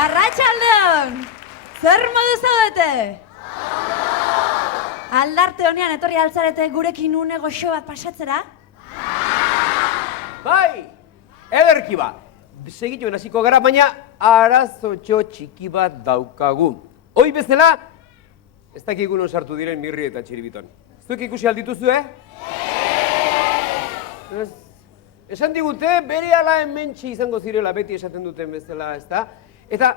Arratsaldeon! Zer modu zaudete? Aldarte honean etorri altzarete gurekin une goxo bat pasatzera? Bai, ederki ba. Segituen hasiko gara, baina arazotxo txiki bat daukagu. Hoi bezala, ez dakikunon sartu diren Mirri eta Txiribiton. Zuek ikusi aldituzu, Esan digute, bere ala hementsi izango zirela beti esaten duten bezala, ezta? Eta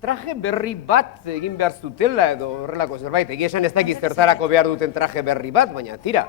traje berri bat egin behar zutela edo horrelako zerbait. Egia esan ez dakiz zertarako behar duten traje berri bat, baina tira.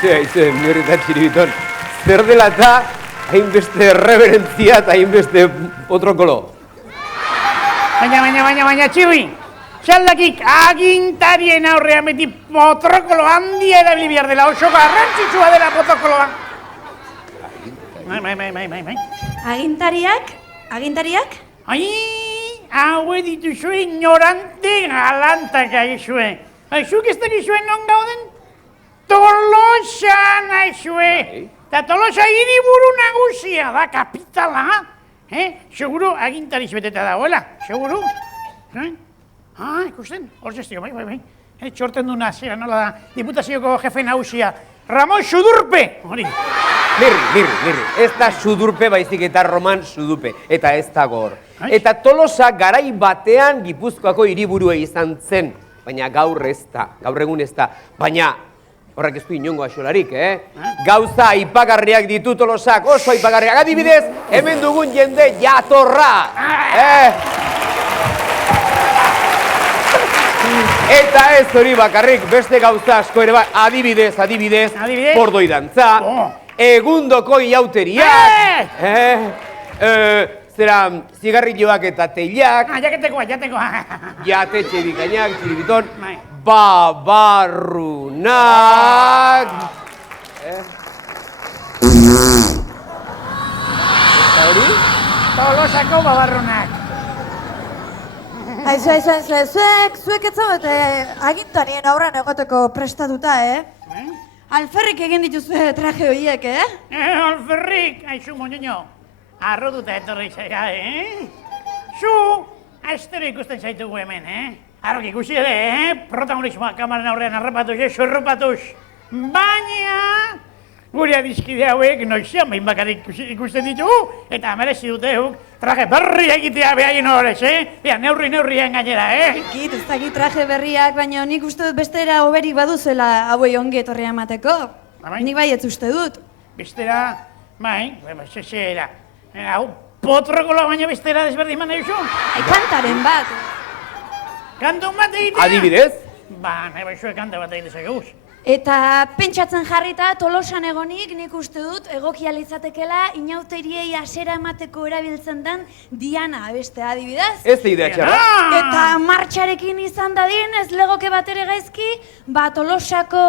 Aizu, Mirri eta Txiribiton, zer dela eta hainbeste reverentzia eta hainbeste potrokolo? Baina, Txibi, txaldakik agintarien aurrean beti potrokolo handia erabili behar dela, oso garrantzitsua dela potrokoloa. Bai. Agintariak? Ai, haue dituzue ignorante galantak aizue. Aizuk ez dakizuen non gauden? Tolosa naizue. Eta Tolosa hiriburu nagusia da, kapitala. Seguro agintariz beteta dagoela, seguro. Ikusten, hor zestio, bai. Txorten duna, zera nola da, diputazioko jefe nagusia. Ramon Sudurpe, hori. Mirri, ez da Sudurpe baizik eta Roman Sudupe, eta ez da gor. Eta Tolosa garai batean Gipuzkoako hiriburua izan zen, baina gaur egun ez da, baina horrek ez du inongo axolarik, Gauza aipagarriak ditu Tolosak, oso aipagarriak. Adibidez, hemen dugun jende jatorra. Eta ez hori bakarrik, beste gauza asko ere bai, adibidez, bordoi dantza, egundoko iauteriak, zera, zigarrilloak eta teilak, jatetxe bikainak, Txiribiton, babarrunak. Eta hori? Tolosako babarrunak. Aizu, zuek ez zaudete agintarien aurrean egoteko prestatuta, Alferrik egin dituzue traje horiek, Alferrik, aizu moñoño, arroduta etorri zaila, Zu, astero ikusten zaitugu hemen, Arrok ikusi ere, protagonismoa kamaran aurrean harrapatuz, sorropatuz. Baina, gure adiskide hauek noizean behin bakarrik ikusten ditugu, eta merezi dute traje berria egitea behaien horrez, Ea, neurrien gainera, Ekit, ez dakit traje berriak, baina nik uste dut bestera oberik baduzuela hauei ongi etorria emateko. Nik bai ez uste dut. Bestera, zera. Hau, potrokola baina bestera desberdin man nahi zu? Kantaren bat. Kantun bat egitea? Adibidez? Nahi baixue kanta bat egitezak eguz. Eta pentsatzen jarrita Tolosan egonik nik uste dut egokia litzatekela inauteriei hasiera emateko erabiltzen den Diana beste adibidez. Ez da idea txarra. Eta martxarekin izan dadin ez legoke batera gaizki, Tolosako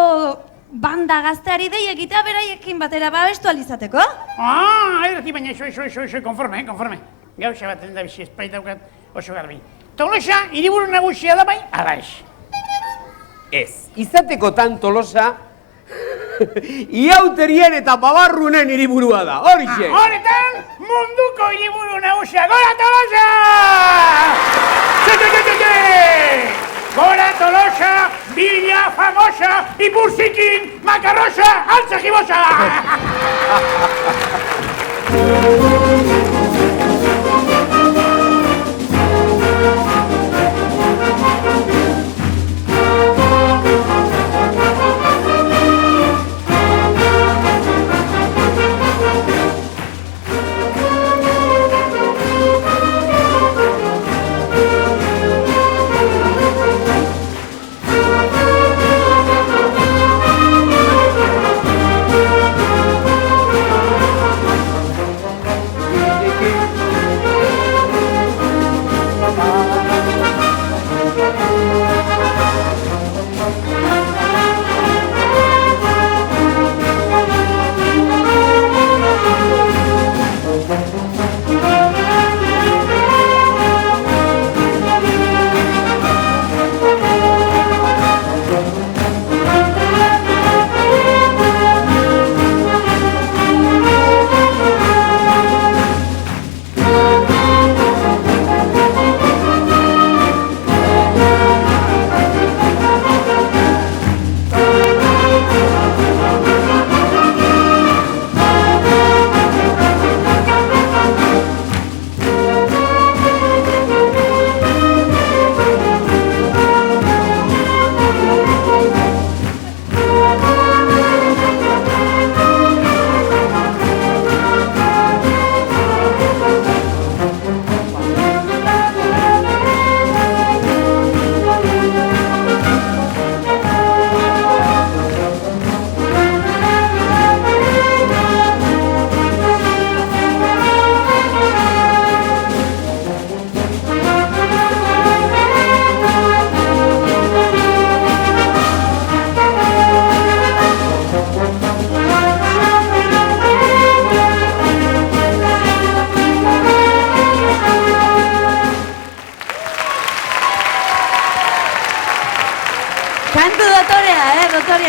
banda gazteari dei egitea beraiekin batera babestu alizateko. Ederki baina iso, konforme. Gauza bat da bizi espaitaukat oso garbi. Tolosa hiriburu nagusia da bai, ala ez. Ez, izatekotan Tolosa iauterien eta babarrunen hiriburua da, horixe! Honetan, munduko hiriburu nagusia, gora Tolosa! Gora Tolosa, villa famosa, ipurzikin, makarrosa, altzajibosa!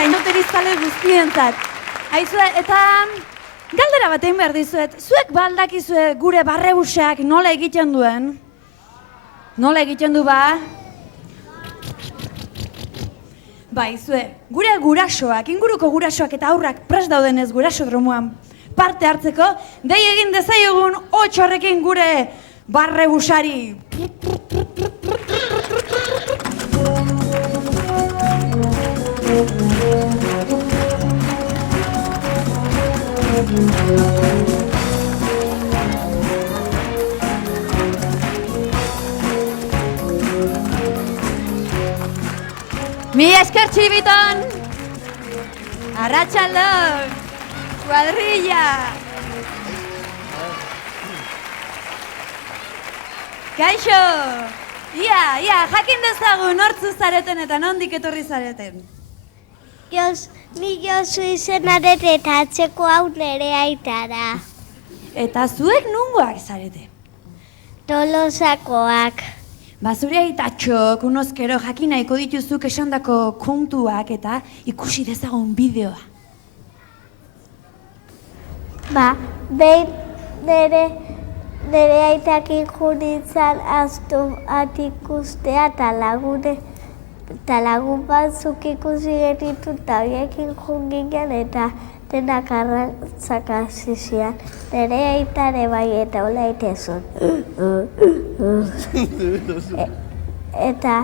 inauterizale guztientzat. Aizue, eta galdera bat egin behar dizuet, zuek baldakizue gure barrebusak nola egiten duen? Nola egiten du ba? Baizue, gure gurasoak, inguruko gurasoak eta aurrak prest daudenez gurasodromoan parte hartzeko, dei egin dezaiogun hotxorrekin gure barrebusari. Mi esker txibiton! Arratxaldon! Kuadrilla! Kaixo! Ia, jakin dezagun nortzu zareten eta nondik etorri zareten. Ni Josu izenaren eta atzeko hau nere aitara. Eta zuek nungoak zarete? Tolosakoak. Zure aitatxok, unozkero jakin nahiko dituzuk esandako kontuak eta ikusi dezagun bideoa. Behin nere aitakin junitzan aztu bat ikustea eta lagun batzuk ikusi genitu eta horiekin junginen eta denak arrantzak azizian. Nere aitare bai eta hola itezun. Eta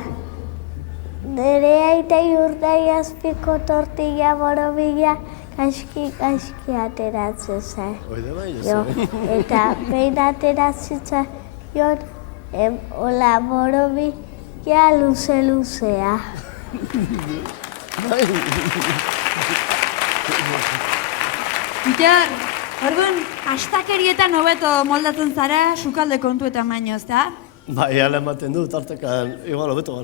nere aitai urdai azpiko tortilla borobila kaski ateratzen zai. Eta behin ateratzen zaion, hola borobila luze-luzea. Ja, orduan, astakerietan hobeto moldatzen zara sukalde kontuetan baino, ezta? Bai, ala ematen du, tartekan, igual hobeto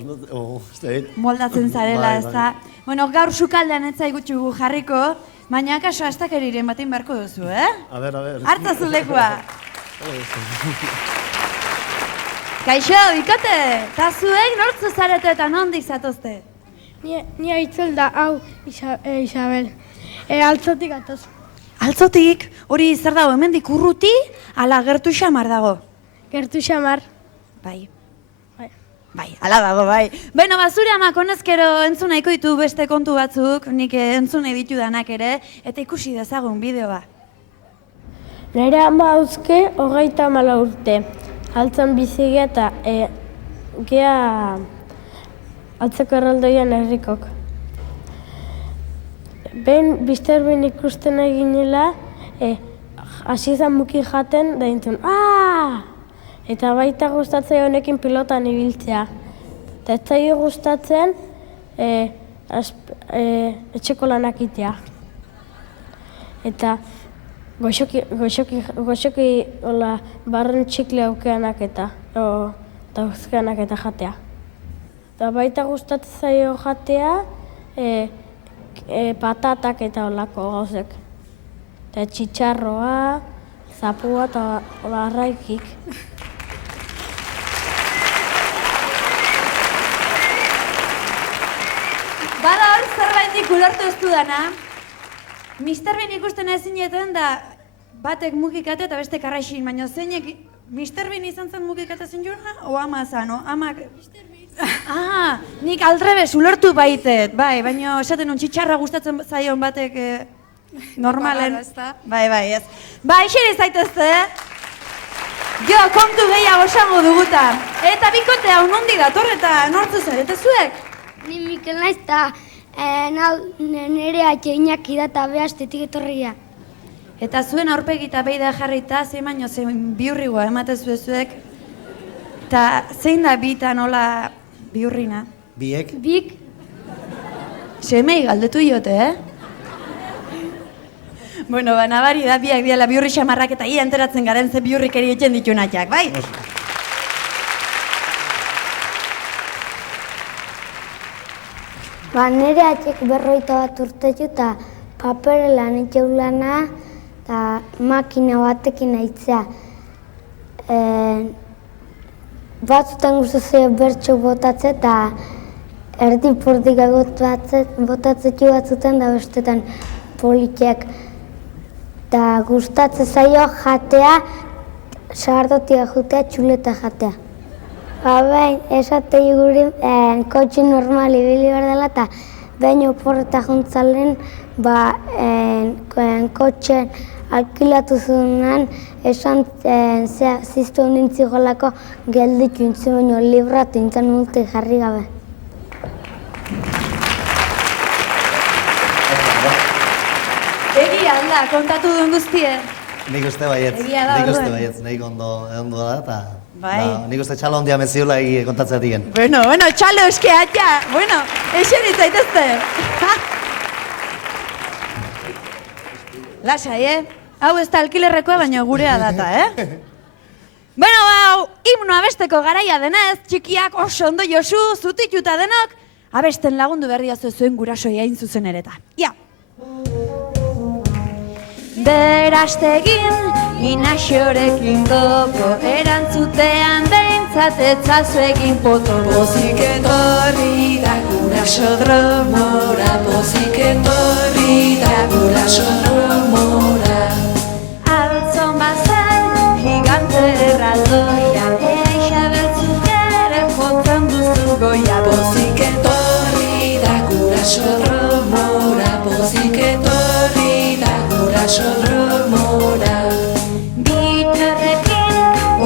moldatzen zarela, ezta? Bueno, gaur sukaldean ez zaigutxugu jarriko, baina akaso astakeriren batein beharko duzu, eh? A ber. Hartzazu lekua. Kaixo, ikote, eta zuek nortzu zarete eta nondik zatozte? Ni Aitzelda, hau Isabel. Altzotik atoz. Altzotik, hori zer dago, hemendik urruti, ala gertu xamar dago. Gertu xamar. Bai, ala dago, bai. Beno, zure amak honezkero entzun nahiko ditu beste kontu batzuk, nik entzun nahi ditudanak ere, eta ikusi dezagun bideoa. Nire ama hauzke 34 urte. Altzan bizigea eta gea altzeko erraldoian herrikok. Behin bizterbin ikusten eginela, hasi izan muki jaten, da dintzen, Eta baita gustatzen honekin pilotan ibiltzea. Eta ez zaio gustatzen etxeko lanak itea. Eta goxoki barren txikle aukeanak eta uzkeanak eta jatea. Eta baita gustatzen zaio jatea patatak eta olako gauzek. Eta txitxarroa, zapua eta arraikik. Bada hor zerbaitik ulertu ez dudana. Mr. Bean ikusten ezineten da batek mugikate eta beste karraixin, baina zeinek Mr. Bean izan zen mugikate zen jura? O ama zan, o amak... Nik aldrebes ulertu baitet, bai, baina esaten un txitxarra gustatzen zaion batek normalen... Bai, ez. Bai, xere zaitezte, Jo, kontu gehiago esango duguta. Eta bikote hau nondi dator eta nortzu zarete zuek? Ni Mikel naiz eta nire atxeinak idata behastetik etorria. Eta zuen aurpegi eta beida jarrita, zein baino zein biurrigoa ematen zuek. Eta zein da bita nola biurrina? Biek? Bik? Semei galdetu diote, Bueno, nabari da biak diala biurri xamarrak eta ia enteratzen garen ze biurrik eri etxen ditu natxak, bai? Nire atxek 51 urtetu eta paperelan etxeulana eta makina batekin aitzea. Batzutan gustatzen bertso botatzen eta erdi portika botatzetxu batzutan da bestetan politiak. Da gustatzen zaio jatea, sardotia jutea, txuleta jatea. Bain, esatei guri kotxe normal ibili behar dela eta baino porreta juntzalen kotxen alkilatu zuenan esan ziztu nintzi golako gelditu intzi baino libratu intzan multe jarri gabe. Egia alda, kontatu duen guztie. Nik uste baietz, Egia da, nik uste orduan. baietz, nik ondo da eta Bai. nik uste txalo ondia meziola kontatzea digen. Bueno, txalo eske atxa. Bueno, esen itzaitezte. Lasai, Hau ez da alkilerrekoa, baina gurea data, Bueno, hau, himnoa abesteko garaia denez, txikiak oso ondo josu, zutituta denok, abesten lagundu berria zuen gurasoi hain zuzen ereta. Ja! Berastegin, inaxorekin gogo, erantzutean behintzat etzazu egin poto. Pozik etorri da gurasodromora, pozik etorri da gurasodromora. Altzon bazen, gigante erraldoia, eixa beltzuk ere jotzen duzu goia. Pozik etorri da gurasodromora, pozik etorri da gurasodromora. Bitarrekin,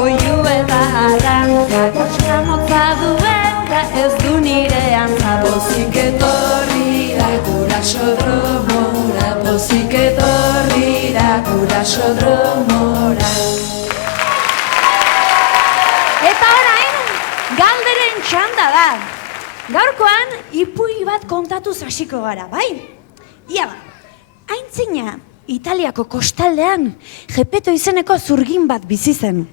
oiu eta arantza, koska motza duen da ez du nire antza. Pozik etorri da gurasodromora, pozik etorri da gurasodromora. Eta orain, galderen txanda da. Gaurkoan, ipuin bat kontatuz hasiko gara, bai? Ia ba, aintzina, Italiako kostaldean, Gepeto izeneko zurgin bat bizi zen.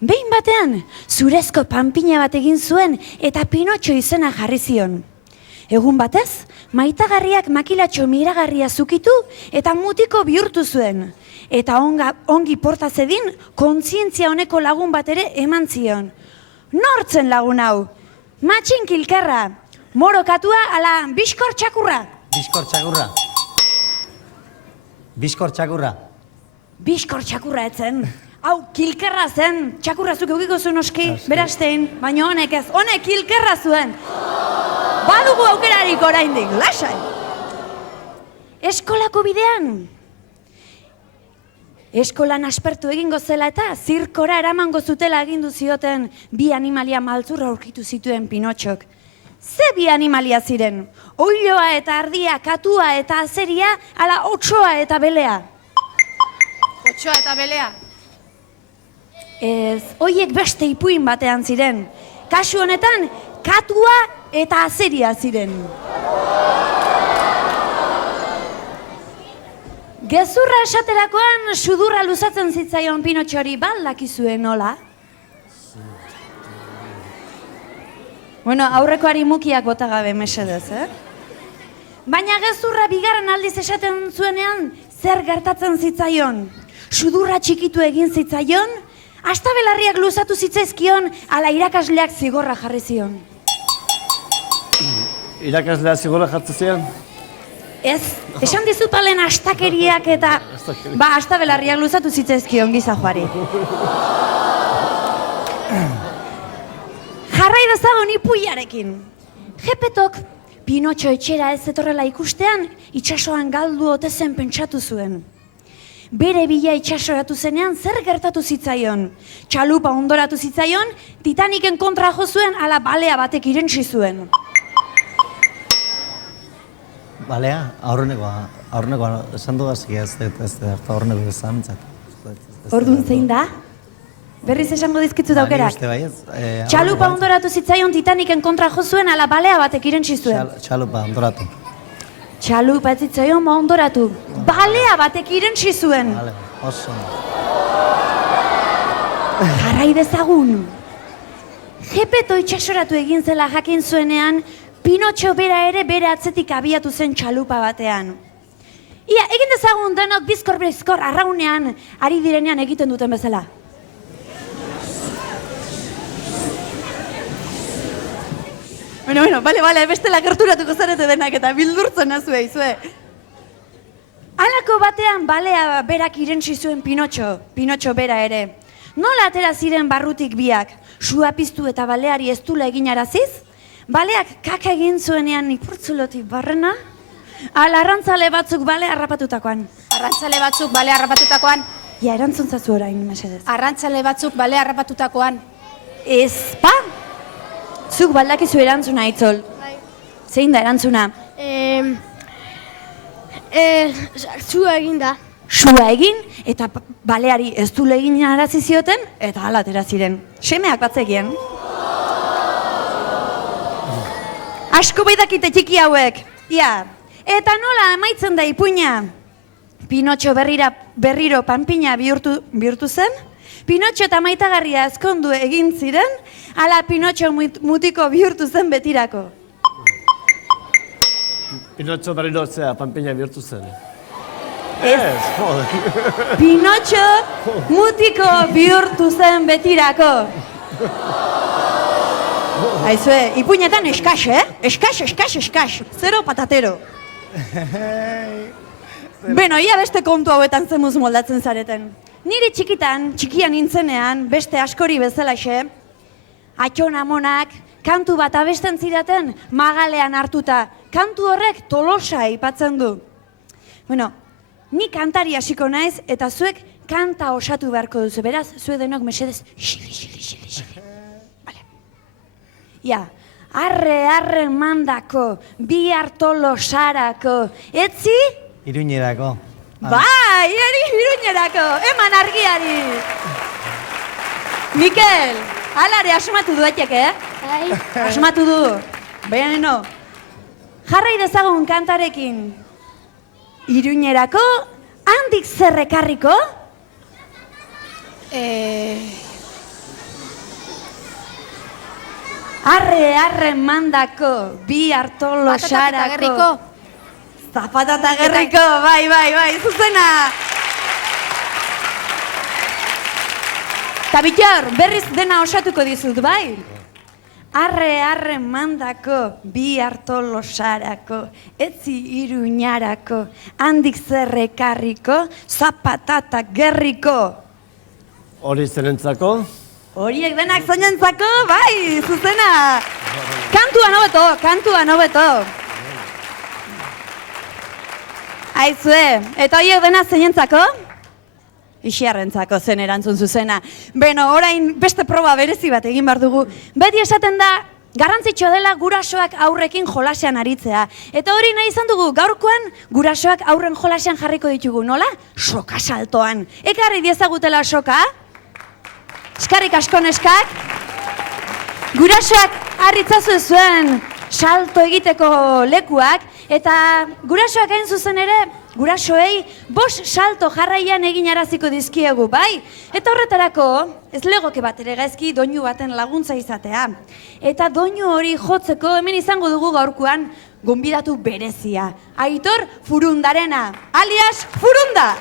Behin batean, zurezko panpina bat egin zuen eta Pinotxo izena jarri zion. Egun batez, maitagarriak makilatxo miragarria zukitu eta mutiko bihurtu zuen. Eta ongi porta zedin, kontzientzia honeko lagun bat ere eman zion. Nortzen lagun hau? Matxin kilkerra, morokatua ala biskor txakurra? Bizkor txakurra. Bizkor txakurra. Biskor txakurra etzen. Hau, kilkerra zen, txakurra zuk eukiko zuen oski, berastein, baina honek ez, honek kilkerra zuen. Badugu aukerarik oraindik, lasai. Eskolako bidean. Eskolan aspertu egingo zela eta zirkora eramango zutela agindu zioten bi animalia maltzurra aurkitu zituen Pinotxok. Ze bi animalia ziren? Oiloa eta ardia, katua eta azeria, ala otsoa eta belea. Otsoa eta belea. Ez, hoiek beste ipuin batean ziren. Kasu honetan, katua eta azeria ziren. Gezurra esaterakoan sudurra luzatzen zitzaion Pinotxori, dakizue nola? Bueno, aurrekoari mukiak bota gabe mesedez, Baina gezurra bigarren aldiz esaten zuenean, zer gertatzen zitzaion? Sudurra txikitu egin zitzaion, astabelarriak luzatu zitzaizkion, ala irakasleak zigorra jarri zion. Irakaslea zigorra jartzen zian? Ez, esan dizut alen astakeriak eta... astabelarriak luzatu zitzaizkion gizajoari. Jarrai dezagun ipuiarekin. Gepetok, Pinotxo etxera ez etorrela ikustean, itsasoan galdu ote zen pentsatu zuen. Bere bila itsasoratu zenean zer gertatu zitzaion? Txalupa ondoratu zitzaion, Titaniken kontra jo zuen ala balea batek irentsi zuen. Balea, aurrenekoa, esan dudazik ez aurreneko esan. Orduan zein da? Berriz esango dizkitzu daukerak. Nik uste baiez. Txalupa ondoratu zitzaion Titaniken kontra jo zuen ala balea batek irentsi zuen. Txalupa ondoratu. Txalupa ez zitzaion ondoratu. Balea batek irentsi zuen. Bale, oso. Jarrai dezagun. Gepeto itsasoratu egin zela jakin zuenean, Pinotxo bera ere bere atzetik abiatu zen txalupa batean. Ia, egin dezagun denok bizkor arraunean ari direnean egiten duten bezala. Bueno, bale, bestela gerturatuko zarete denak eta bildurtzen nazue, izue. Halako batean balea berak irentsi zuen Pinotxo bera ere. Nola atera ziren barrutik biak, sua piztu eta baleari ez dula egin araziz? Baleak kaka egin zuenean ipurtzulotik barrena? Ala arrantzale batzuk bale harrapatutakoan. Arrantzale batzuk bale harrapatutakoan. Ja, erantzuntzazu orain, mesedez. Arrantzale batzuk bale harrapatutakoan. Ezpa? Zuk baldakizu erantzuna, Itzol. Zein da erantzuna? Zua egin da. Sua egin eta baleari ez du egin arazi zioten eta hala atera ziren. Semeak batzekien. Asko bedakite txiki hauek. Ia. Eta nola amaitzen da ipuina? Pinotxo berriro panpina bihurtu zen? Pinotxo eta maitagarria ezkondu egin ziren, ala Pinotxo mutiko bihurtu zen betirako. Pinotxo berriro zea, panpina bihurtu zen. Ez, joder. Pinotxo mutiko bihurtu zen betirako. Aizue, ipuinetan eskas, Eskas. Zero patatero. Beno, ia beste kontu hauetan zemuz moldatzen zareten. Nire txikian nintzenean, beste askori bezalaxe, atxon amonak, kantu bat abesten zidaten magalean hartuta. Kantu horrek Tolosa aipatzen du. Bueno, ni kantari hasiko naiz eta zuek kanta osatu beharko duzu. Beraz, zuek denok mesedez, xili. Vale. Ja, arre mandako, bihar Tolosarako, etzi? Iruñerako. Bai, Iruñerako, eman argiari. Mikel, alare asmatu du etxeke, Bai. Asmatu du. Baina jarrai dezagun kantarekin. Iruñerako, handik zer ekarriko? Arre mandako, bihar Tolosarako. Zapata eta gerriko, bai, zuzena. Ta Bittor, berriz dena osatuko dizut, bai? Arre mandako, bihar Tolosarako, etzi Iruñarako, handik zer ekarriko, zapata eta gerriko. Hori zerentzako? Horiek denak zoinentzako, bai, zuzena. Kantuan hobeto. Aizue, eta horiek dena zeinentzako? Ixiarrentzako zen erantzun zuzena. Beno, orain beste proba berezi bat egin behar dugu. Beti esaten da, garrantzitsua dela gurasoak aurrekin jolasean aritzea. Eta hori nahi izan dugu, gaurkoan gurasoak aurren jolasean jarriko ditugu. Nola? Soka saltoan. Ekarri diezagutela soka? Eskarrik asko neskak? Gurasoak harritzazu zuen salto egiteko lekuak, eta gurasoak hain zuzen ere, gurasoei 5 salto jarraian egin araziko dizkiegu, bai? Eta horretarako, ez legoke bat ere gaizki doinu baten laguntza izatea. Eta doinu hori jotzeko hemen izango dugu gaurkoan gonbidatu berezia. Aitor Furundarena, alias Furunda!